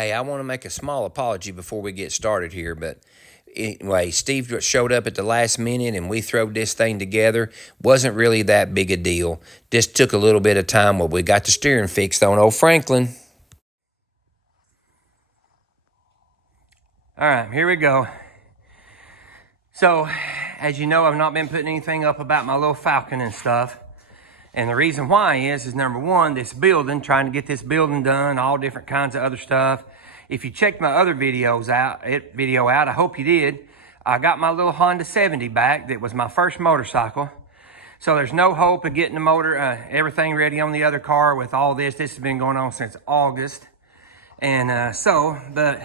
Hey, I want to make a small apology before we get started here, but anyway, Steve showed up at the last minute and we throwed this thing together. Wasn't really that big a deal. Just took a little bit of time while we got the steering fixed on old Franklin. All right, here we go. So, as you know, I've not been putting anything up about my little Falcon and stuff. And the reason why is number one, this building, trying to get this building done, all different kinds of other stuff. If you checked my other video out, I hope you did. I got my little Honda 70 back. That was my first motorcycle. So there's no hope of getting the motor, everything ready on the other car with all this. This has been going on since August. And but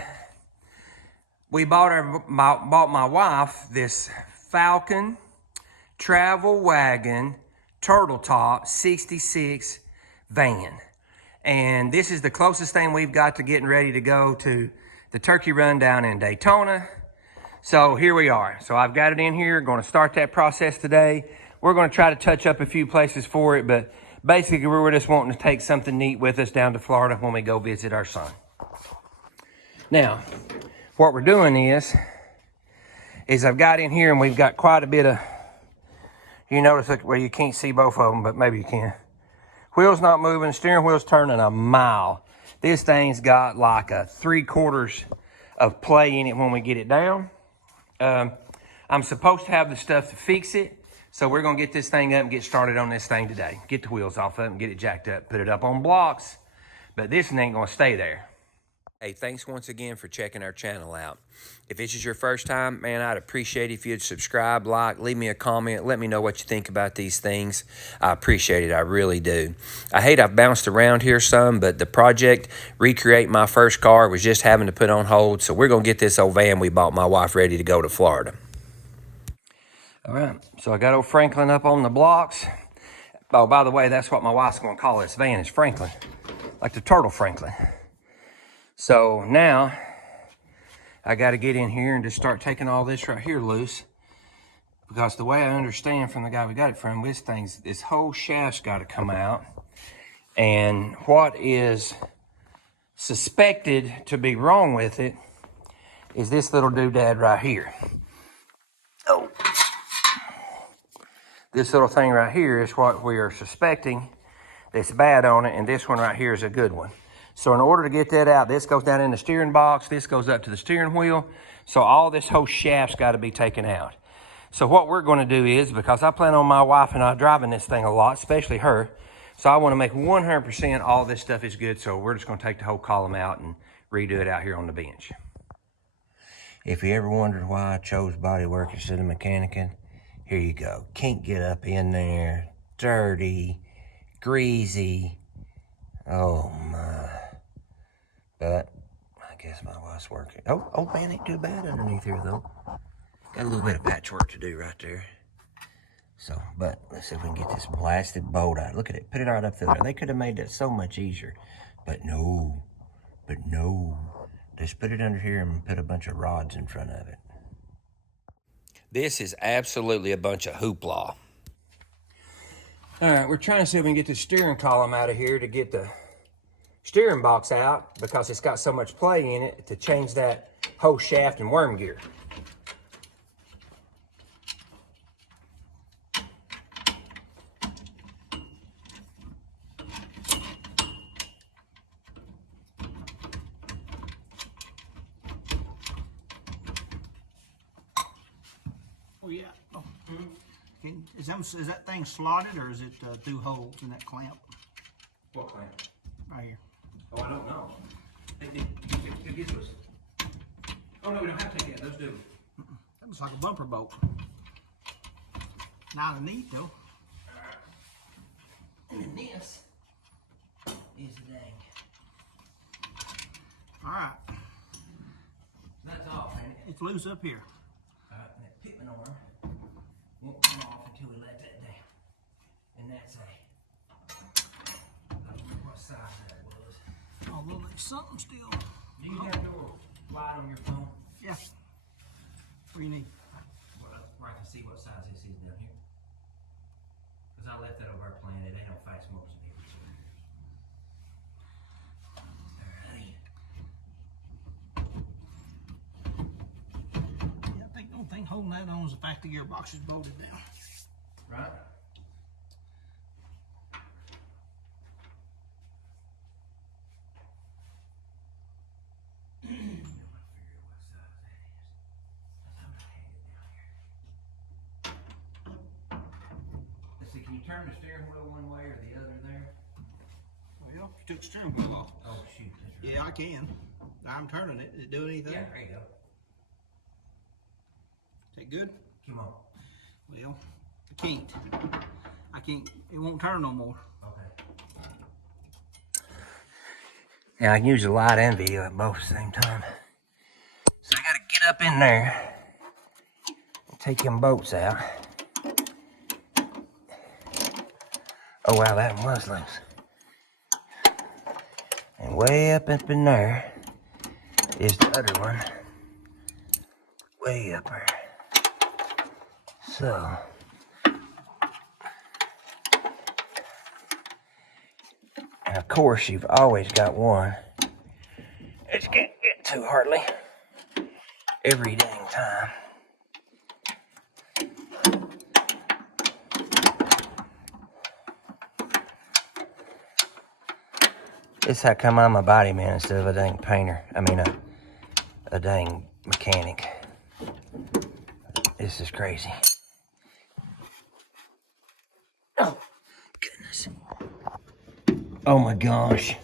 we bought my wife this Falcon travel wagon turtle top 66 van, and this is the closest thing we've got to getting ready to go to the turkey run down in Daytona. So here we are. So I've got it in here, going to start that process today. We're going to try to touch up a few places for it, but basically we're just wanting to take something neat with us down to Florida when we go visit our son. Now what we're doing is I've got in here, and we've got quite a bit of, you notice where you can't see both of them, but maybe you can. Wheel's not moving, steering wheel's turning a mile. This thing's got like a 3/4 of play in it when we get it down. I'm supposed to have the stuff to fix it, so we're gonna get this thing up and get started on this thing today. Get the wheels off of it and get it jacked up, put it up on blocks, but this one ain't gonna stay there. Hey, thanks once again for checking our channel out. If this is your first time, man, I'd appreciate it if you'd subscribe, like, leave me a comment, let me know what you think about these things. I appreciate it, I really do. I hate I've bounced around here some, but the project, recreate my first car, was just having to put on hold, so we're going to get this old van we bought my wife ready to go to Florida. All right, so I got old Franklin up on the blocks. Oh, by the way, that's what my wife's going to call this van, is Franklin, like the turtle Franklin. So now I got to get in here and just start taking all this right here loose, because the way I understand from the guy we got it from, this whole shaft's got to come out. And what is suspected to be wrong with it is this little doodad right here. Oh, this little thing right here is what we are suspecting that's bad on it, and this one right here is a good one. So in order to get that out, this goes down in the steering box, this goes up to the steering wheel. So all this whole shaft's got to be taken out. So what we're going to do is, because I plan on my wife and I driving this thing a lot, especially her, so I want to make 100% all this stuff is good. So we're just going to take the whole column out and redo it out here on the bench. If you ever wondered why I chose body work instead of mechanicing, here you go. Can't get up in there, dirty, greasy. Oh my. But I guess my wife's working. Oh man, ain't too bad underneath here though. Got a little bit of patchwork to do right there. So, but let's see if we can get this blasted bolt out. Look at it, put it right up there. They could have made that so much easier, but no. Just put it under here and put a bunch of rods in front of it. This is absolutely a bunch of hoopla. All right, we're trying to see if we can get the steering column out of here to get the steering box out, because it's got so much play in it to change that whole shaft and worm gear. Oh yeah. Oh. Mm-hmm. Is that thing slotted, or is it through holes in that clamp? What clamp? Right here. Oh, I don't know. It gets us. Oh no, we don't have to take that. Those do. That looks like a bumper bolt. Not a neat though. And then this is the dang. All right. That's off, ain't it? It's loose up here. That pitman arm won't come off until we let that down. And that's I don't know what size that was. Oh, well, there's something still. Do you have your light on your phone? Yeah. What do you need? Where I can see what size this is down here. Because I left that over our plan. It ain't no fast motion here. Alrighty. holding that on is the fact the gearbox is bolted down. Right. Let's see, can you turn the steering wheel one way or the other there? Well, you took the steering wheel off. Oh shoot, that's right. Yeah, I can. I'm turning it. Did it do anything? Yeah, there you go. Is that good? Come on. Well, I can't, it won't turn no more. Okay. Now I can use the light and video at both at the same time. So I gotta get up in there and take them bolts out. Oh wow, that one was loose. And way up in there is the other one. Way up there. So and of course you've always got one that you can't get to hardly every dang time. This is how come I'm a body man instead of a dang painter. I mean a dang mechanic. This is crazy. Oh, goodness. Oh my gosh.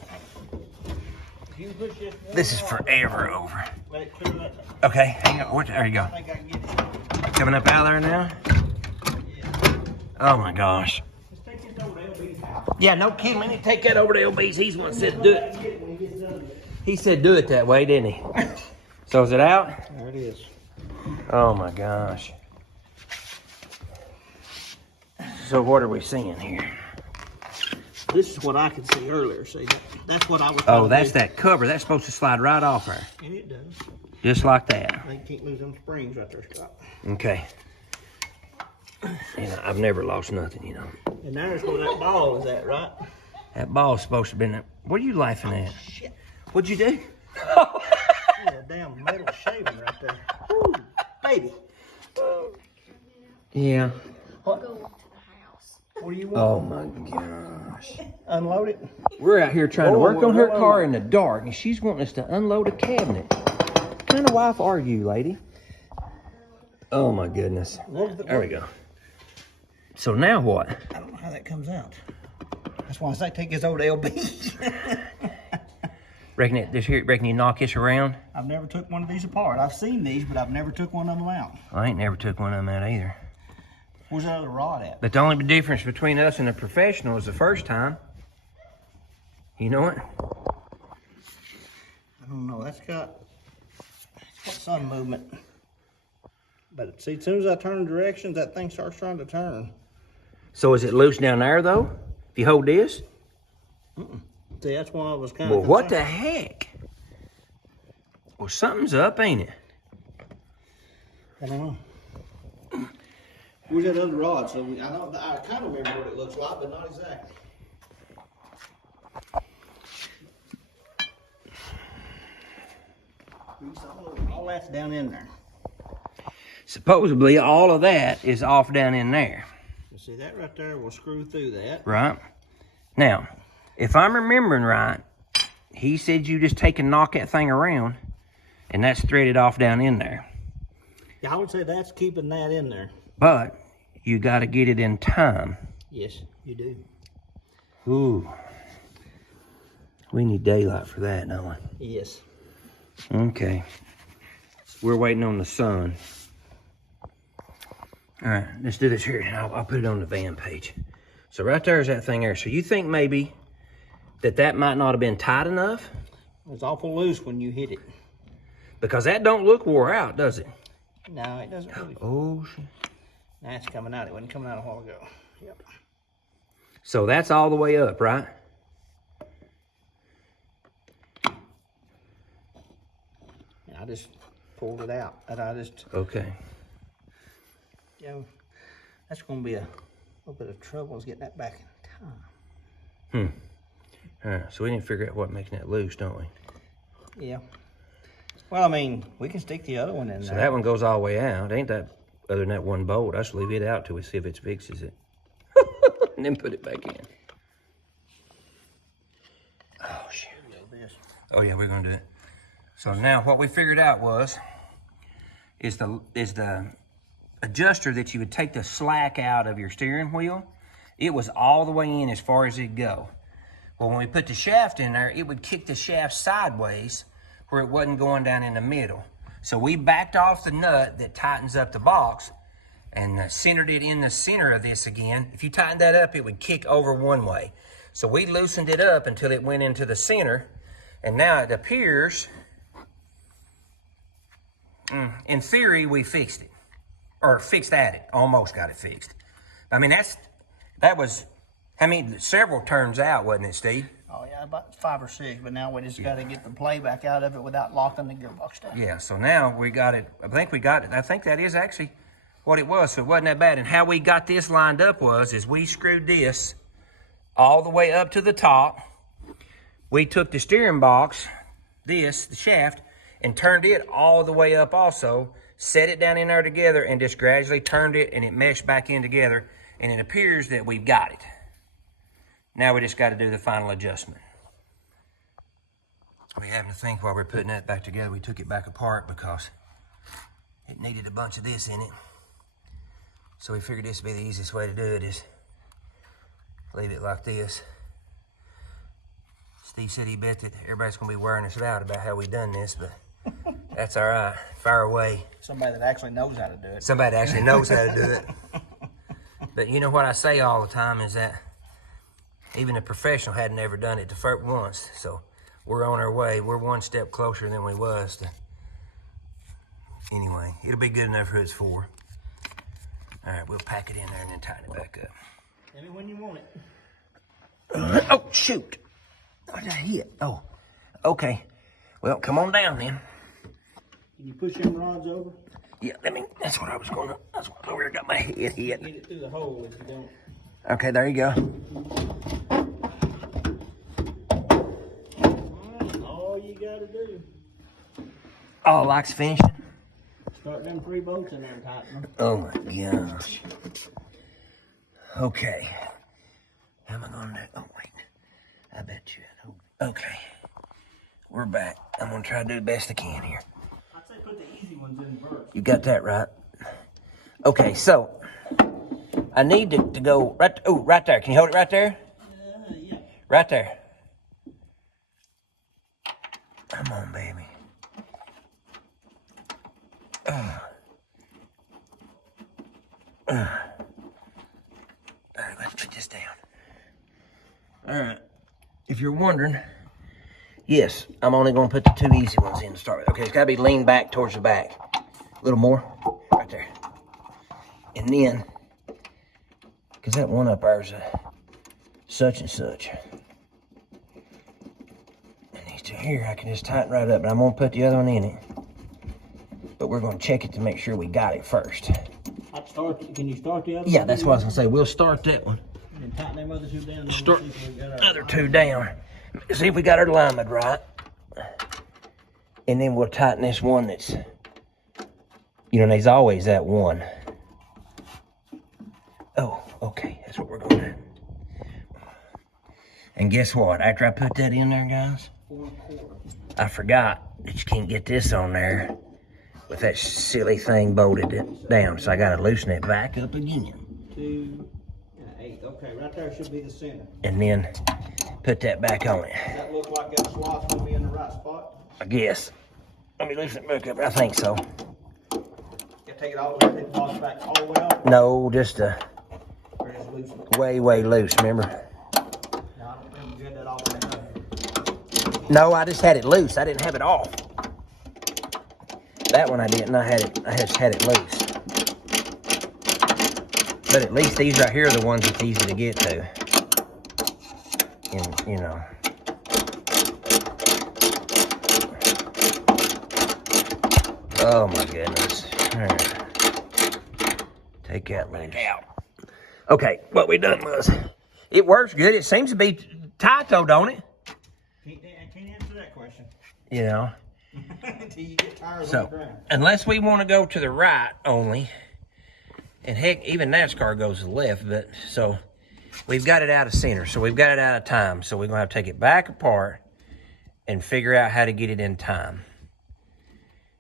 This is forever over. Let it clear that. Okay, hang on. There you go. I think I can get it. Coming up out of there now? Oh my gosh. Let's take this over to LB's house. Yeah, no kidding. We need to take that over to LB's. He's the one that said do it. He said do it that way, didn't he? So is it out? There it is. Oh my gosh. So what are we seeing here? This is what I could see earlier. See, that's what I was. Oh, that's that cover. That's supposed to slide right off there. And it does. Just like that. I can't lose them springs right there, Scott. Okay. You know, I've never lost nothing, you know. And there's where that ball is at, right? That ball's supposed to be in there. What are you laughing at? Shit. What'd you do? Yeah, damn metal shaving right there. Woo, baby. Yeah. What? Go to the house. What do you want? Oh my gosh. Unload it. We're out here trying to Whoa, work on her whoa, whoa. car in the dark, and she's wanting us to unload a cabinet. What kind of wife are you, lady? Oh my goodness. There we go. So now what? I don't know how that comes out. That's why I say take this over to LB. Reckon you knock this around? I've never took one of these apart. I've seen these, but I've never took one of them out. I ain't never took one of them out either. Where's that other rod at? But the only difference between us and a professional is the first time. You know what? I don't know. It's got some movement. But see, as soon as I turn directions, that thing starts trying to turn. So is it loose down there though? If you hold this? See, that's why I was kind of. Well, what the heck? Well, something's up, ain't it? I don't know. Where's that other rod? So I kind of remember what it looks like, but not exactly. All that's down in there. Supposedly all of that is off down in there. You see that right there? We'll screw through that. Right. Now, if I'm remembering right, he said you just take and knock that thing around, and that's threaded off down in there. Yeah, I would say that's keeping that in there. But you got to get it in time. Yes, you do. Ooh. We need daylight for that, don't we? Yes. Okay. We're waiting on the sun. All right, let's do this here. I'll put it on the van page. So right there is that thing there. So you think maybe that might not have been tight enough? It's awful loose when you hit it. Because that don't look wore out, does it? No, it doesn't really. Oh, shit. Now it's coming out. It wasn't coming out a while ago. Yep. So that's all the way up, right? And I just pulled it out. And I just, Okay. you know, that's going to be a little bit of trouble is getting that back in time. All right, so we need to figure out what making that loose, don't we? Yeah. Well, I mean, we can stick the other one in So there. that one goes all the way out. Ain't that other than that one bolt. I should leave it out till we see if it fixes it. And then put it back in. Oh, shoot. Oh, yeah, we're going to do it. So now what we figured out is the adjuster that you would take the slack out of your steering wheel. It was all the way in as far as it'd go. Well, when we put the shaft in there, it would kick the shaft sideways where it wasn't going down in the middle. So we backed off the nut that tightens up the box and centered it in the center of this again. If you tightened that up, it would kick over one way. So we loosened it up until it went into the center, and now it appears, in theory, we fixed it. Or fixed at it, almost got it fixed. I mean, that was, several turns out, wasn't it, Steve? Oh yeah, about 5 or 6, but now we just got to get the playback out of it without locking the gearbox down. Yeah, so now we got it. I think that is actually what it was, so it wasn't that bad. And how we got this lined up is we screwed this all the way up to the top. We took the steering box, the shaft, and turned it all the way up also, set it down in there together, and just gradually turned it, and it meshed back in together, and it appears that we've got it. Now we just got to do the final adjustment. We having to think while we're putting that back together. We took it back apart because it needed a bunch of this in it. So we figured this would be the easiest way to do it is leave it like this. Steve said he bet that everybody's going to be wearing us out about how we done this, but that's all right. Fire away. Somebody that actually knows how to do it. Somebody that actually knows how to do it. But you know what I say all the time is that even a professional hadn't ever done it the first once. So we're on our way. We're one step closer than we was to. Anyway, it'll be good enough for it's for. All right, we'll pack it in there and then tighten it back up. Tell me when you want it. Oh, shoot. What did I hit? Oh, okay. Well, come on down then. Can you push them rods over? Yeah, that's what I was going to, that's where I got my head hit. Get it through the hole if you don't. Okay, there you go. All you gotta do. Oh, likes finishing? Start them 3 bolts in there and tighten them. Oh my gosh. Okay. How am I gonna do? Oh wait. I bet you. Okay. We're back. I'm gonna try to do the best I can here. I'd say put the easy ones in first. You got that right. Okay, so I need to go right. Oh, right there. Can you hold it right there? Yeah. Right there. Come on, baby. All right, let's put this down. All right. If you're wondering, yes, I'm only going to put the 2 easy ones in to start with. Okay, it's got to be leaned back towards the back. A little more. Right there. And then, because that one up there is a such and such. And these 2 here, I can just tighten right up. But I'm going to put the other one in it. But we're going to check it to make sure we got it first. Can you start the other one? Yeah, that's what I was going to say. We'll start that one. And tighten them other 2 down. Start other 2 down. See if we got our alignment right. And then we'll tighten this one that's, there's always that one. Oh, okay, that's what we're going to do. And guess what? After I put that in there, guys, I forgot that you can't get this on there with that silly thing bolted it down. So I got to loosen it back up again. 2 and 8. Okay, right there should be the center. And then put that back on it. Does that look like that slot's will be in the right spot? I guess. Let me loosen it back up. I think so. You take it all the way, take the box back all the way off? No, just Or just loosen it? way loose, remember? No, I don't remember you had that all the way up. No, I just had it loose. I didn't have it off. That one I didn't. I just had it loose. But at least these right here are the ones that's easy to get to. And, Oh my goodness. All right. Take that leg out. Okay, what we done was, it works good. It seems to be tight though, don't it? I can't answer that question. Until you get tires on the So, ground. unless we want to go to the right only, And heck, even NASCAR goes to the left, but so we've got it out of center. So we've got it out of time. So we're gonna have to take it back apart and figure out how to get it in time.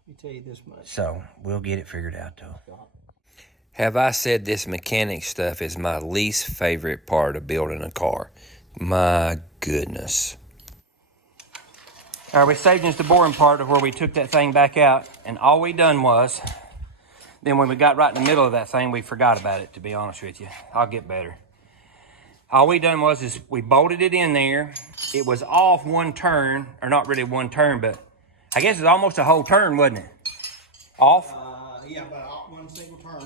Let me tell you this much. So we'll get it figured out though. Have I said this mechanic stuff is my least favorite part of building a car? My goodness. All right, we saved us the boring part of where we took that thing back out, and all we done was, then when we got right in the middle of that thing, we forgot about it, to be honest with you. I'll get better. All we done was is we bolted it in there. It was off one turn, or not really one turn, but I guess it's almost a whole turn, wasn't it? Off? Yeah, but one single turn.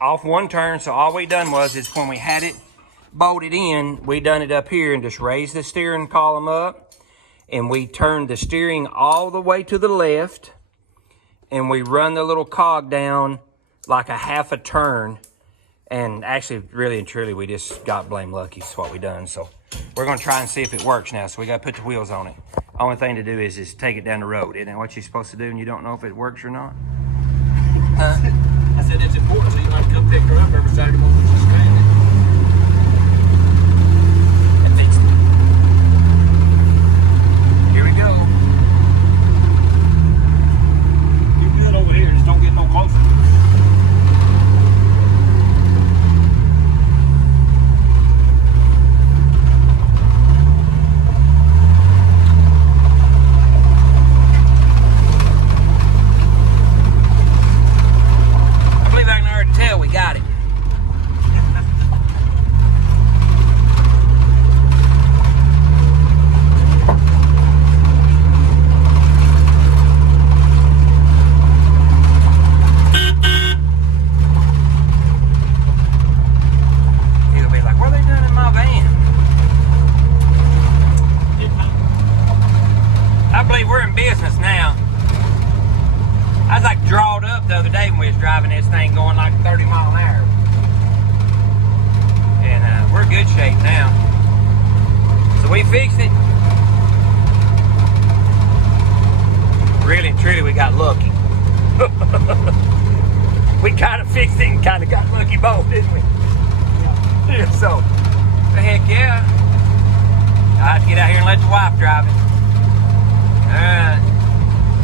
Off one turn. So all we done was is when we had it bolted in, we done it up here and just raised the steering column up, and we turned the steering all the way to the left, and we run the little cog down like a half a turn. And actually, really and truly, we just got blame lucky is what we done. So we're gonna try and see if it works now. So we gotta put the wheels on it. Only thing to do is take it down the road. Isn't that what you're supposed to do and you don't know if it works or not? I said it's important, so you like to come pick her up every Saturday morning when she's stranded. And fix it. Here we go. You're good over here, just don't get no closer. We got it. He'll be like, what are they doing in my van? I believe we're in business now. I was like drawed up the other day when we was driving this thing going like 30 miles an hour. And we're in good shape now. So we fixed it. Really and truly, we got lucky. We kind of fixed it and kind of got lucky both, didn't we? Yeah. So, the heck yeah. I have to get out here and let the wife drive it.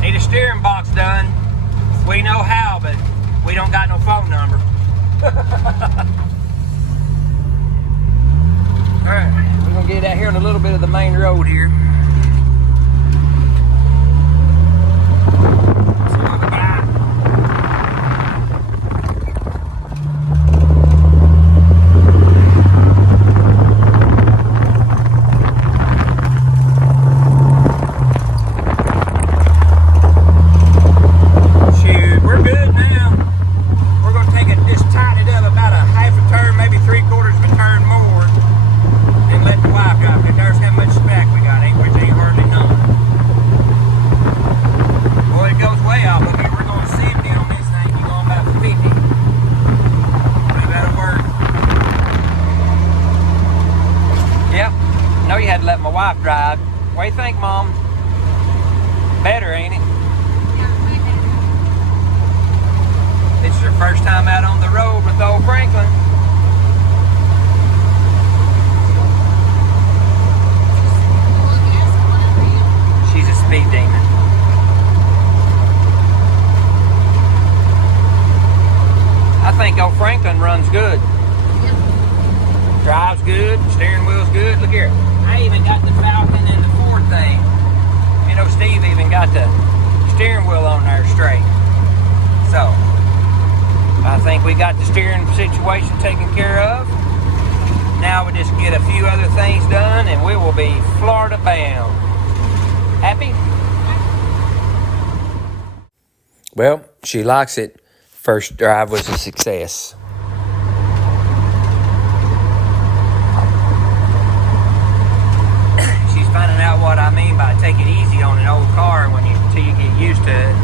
Need a steering box done. We know how, but we don't got no phone number. Alright, we're gonna get out here on a little bit of the main road here. Drive. What do you think, Mom? Better, ain't it? This is your first time out on the road with old Franklin. She's a speed demon. I think old Franklin runs good. Drives good, steering wheel's good. Look here. I even got the Falcon and the Ford thing. You know, Steve even got the steering wheel on there straight. So, I think we got the steering situation taken care of. Now we just get a few other things done and we will be Florida bound. Happy? Well, she likes it. First drive was a success. What I mean by take it easy on an old car till you get used to it.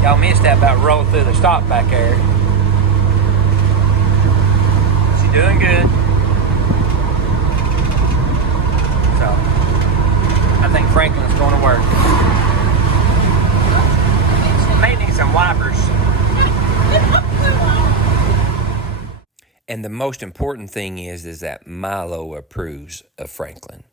Y'all missed that about roll through the stop back there. She's doing good. So, I think Franklin's going to work. May need some wipers. And the most important thing is that Milo approves of Franklin.